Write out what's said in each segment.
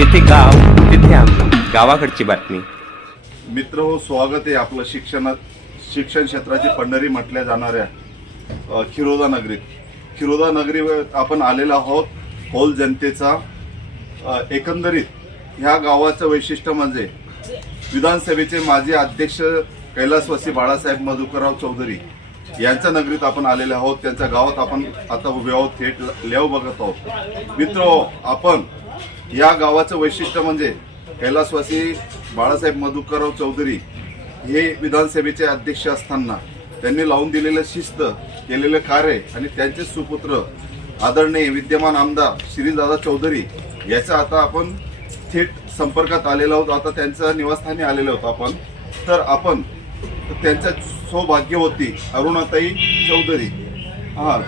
जिथे गाव तिथे आम्ही गावाकडची बातमी. मित्र हो स्वागत आहे आपलं शिक्षणात शिक्षण क्षेत्राची पंढरी म्हटल्या जाणाऱ्या खिरोदा नगरीत. खिरोदा नगरी आपण आलेलो आहोत होल जनतेचा. एकंदरीत ह्या गावाचं वैशिष्ट्य म्हणजे विधानसभेचे माजी अध्यक्ष कैलासवासी बाळासाहेब मधुकरराव चौधरी यांच्या नगरीत आपण आलेले आहोत. त्यांच्या गावात आपण आता उभे आहोत थेट लेव बघत आहोत. मित्र हो, आपण या गावाचं वैशिष्ट्य म्हणजे कैलासवासी बाळासाहेब मधुकरराव चौधरी हे विधानसभेचे अध्यक्ष असताना त्यांनी लावून दिलेलं शिस्त केलेलं कार्य आणि त्यांचे सुपुत्र आदरणीय विद्यमान आमदार श्रीदादा चौधरी याचा आता आपण थेट संपर्कात आलेलो आहोत. आता त्यांच्या निवासस्थानी आलेलो आहोत आपण. तर आपण त्यांच्या सौभाग्यवती अरुणाताई चौधरी. हा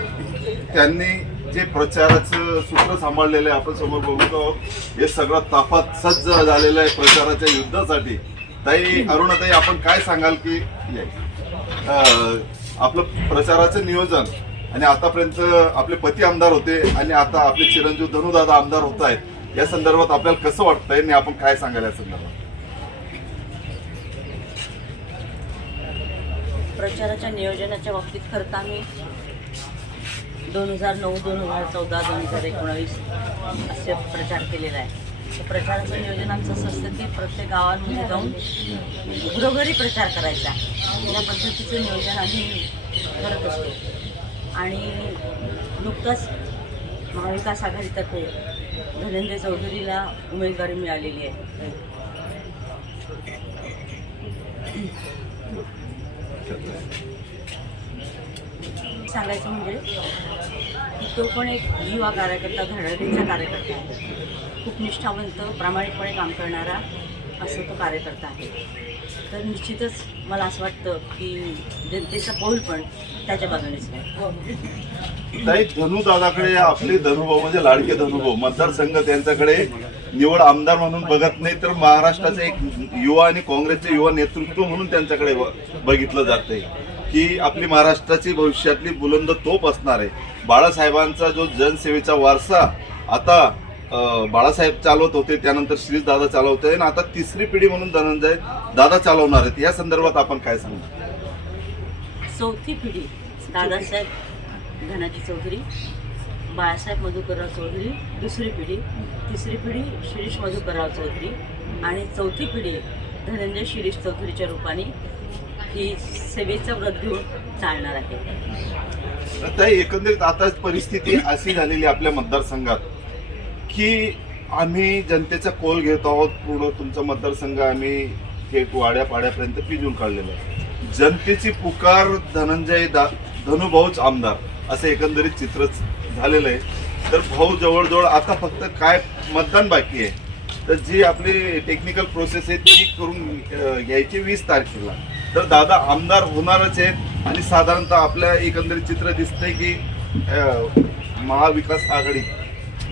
त्यांनी जे प्रचाराचं सूत्र सांभाळलेलं आहे आपण समोर बघतो हे सगळं ताफात सज्ज झालेलं आहे प्रचाराच्या युद्धासाठी. ताई अरुणाताई आपण काय सांगाल की आपलं प्रचाराचं नियोजन आणि आतापर्यंत आपले पती आमदार होते आणि आता आपले चिरंजीव धनुदादा आमदार होत आहेत या संदर्भात आपल्याला कसं वाटतंय आणि आपण काय सांगाल या संदर्भात? प्रचाराच्या नियोजनाच्या बाबतीत खरं तर आम्ही दोन हजार नऊ दोन हजार चौदा दोन हजार एकोणावीस असे प्रचार केलेला आहे. तर प्रचाराचं नियोजन आमचं असं असतं की प्रत्येक गावांमध्ये जाऊन घरोघरी प्रचार करायचा. या पद्धतीचं नियोजन आम्ही करत असतो. आणि नुकताच महाविकास आघाडीतर्फे धनंजय चौधरीला उमेदवारी मिळालेली आहे. सांगायचं म्हणजे तो पण एक युवा कार्यकर्ता धडाडीचा कार्यकर्ता आहे. खूप निष्ठावंत प्रामाणिकपणे काम करणारा असं तो कार्यकर्ता आहे. तर निश्चितच मला असं वाटतं की जनतेचा कौल पण त्याच्या बाजूनेच आहे. धनुदादाकडे आपले धनुभाऊ म्हणजे लाडके धनुभाऊ मतदारसंघ त्यांच्याकडे निवड आमदार म्हणून बघत नाही तर महाराष्ट्राचे एक युवा आणि काँग्रेसचे युवा नेतृत्व म्हणून त्यांच्याकडे ब- बघितलं जाते की आपली महाराष्ट्राची भविष्यातली बुलंद तोप असणार आहे. बाळासाहेबांचा जो जनसेवेचा वारसा आता बाळासाहेब चालवत होते त्यानंतर श्रीज दादा चालवत आहे आणि आता तिसरी पिढी म्हणून धनंजय दादा चालवणार आहेत. या संदर्भात आपण काय सांगू? चौथी पिढी दादासाहेब धनाजी चौधरी बाळासाहेब मधुकरराव चौधरी दुसरी पिढी तिसरी पिढी शिरीष मधुकरराव चौधरी आणि चौथी पिढी धनंजय शिरीष चौधरीच्या रूपाने ही सेवेचं व्रत घेऊन चालणार आहे. आता एकंदरीत आता परिस्थिती अशी झालेली आहे आपल्या मतदारसंघात की आम्ही जनतेचा कोल घेत आहोत पूर्ण तुमचा मतदारसंघ आम्ही थेट वाड्या पाड्यापर्यंत पिजून काढलेला आहे. जनतेची पुकार धनंजय दा धनुभाऊच आमदार असं एकंदरीत चित्र झालेलं आहे. तर भाऊ जवळजवळ आता फक्त काय मतदान बाकी आहे? तर जी आपली टेक्निकल प्रोसेस आहे ती करून घ्यायची वीस तारखेला. तर दादा आमदार होणारच आहेत आणि साधारणतः आपल्या एकंदरीत चित्र दिसतंय की महाविकास आघाडी.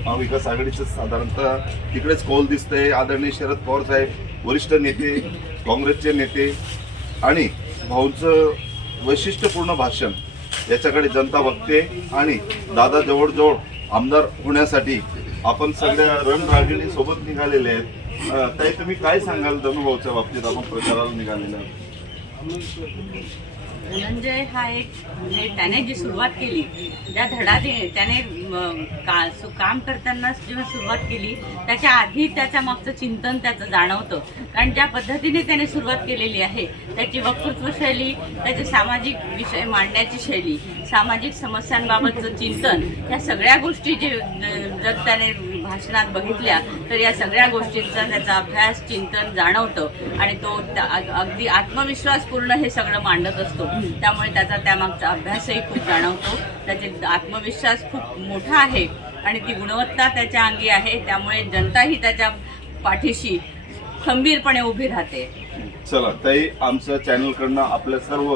महाविकास आघाडीचं साधारणतः तिकडेच कौल दिसतंय. आदरणीय शरद पवार साहेब वरिष्ठ नेते काँग्रेसचे नेते आणि भाऊंचं वैशिष्ट्यपूर्ण भाषण याच्याकडे जनता बघते आणि दादा जवळजवळ आमदार होण्यासाठी आपण सगळ्या रणरागिणी सोबत निघालेले आहेत. अं, ताई तुम्ही काय सांगाल धनुभाऊच्या बाबतीत? आपण प्रचाराला निघालेले आहोत. Vamos a ver. धनंजय हा एक म्हणजे त्याने जी सुरुवात केली ज्या धडाने त्याने का सु- काम करताना जेव्हा सुरुवात केली त्याच्या आधी त्याच्या मागचं चिंतन त्याचं जाणवतं. कारण ज्या पद्धतीने त्याने सुरुवात केलेली आहे त्याची वक्तृत्व शैली त्याचे सामाजिक विषय मांडण्याची शैली सामाजिक समस्यांबाबतचं चिंतन या सगळ्या गोष्टी जे जर त्याने भाषणात बघितल्या तर या सगळ्या गोष्टींचा त्याचा अभ्यास चिंतन जाणवतं. आणि तो त्या- अगदी आत्मविश्वासपूर्ण हे सगळं मांडत असतो. त्यामुळे त्याचा त्यामागचा अभ्यासही खूप जाणवतो. त्याचे आत्मविश्वास खूप मोठा आहे आणि ती गुणवत्ता त्याच्या अंगी आहे. त्यामुळे जनताही त्याच्या पाठीशी खंबीरपणे उभी राहते. चला ताई आमच्या चॅनल कडनं आपल्या सर्व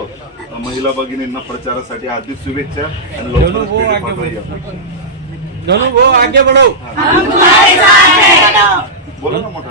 महिला भगिनींना प्रचारासाठी हार्दिक शुभेच्छा आणि लवकरच बढ़ो बोला ना मोठा.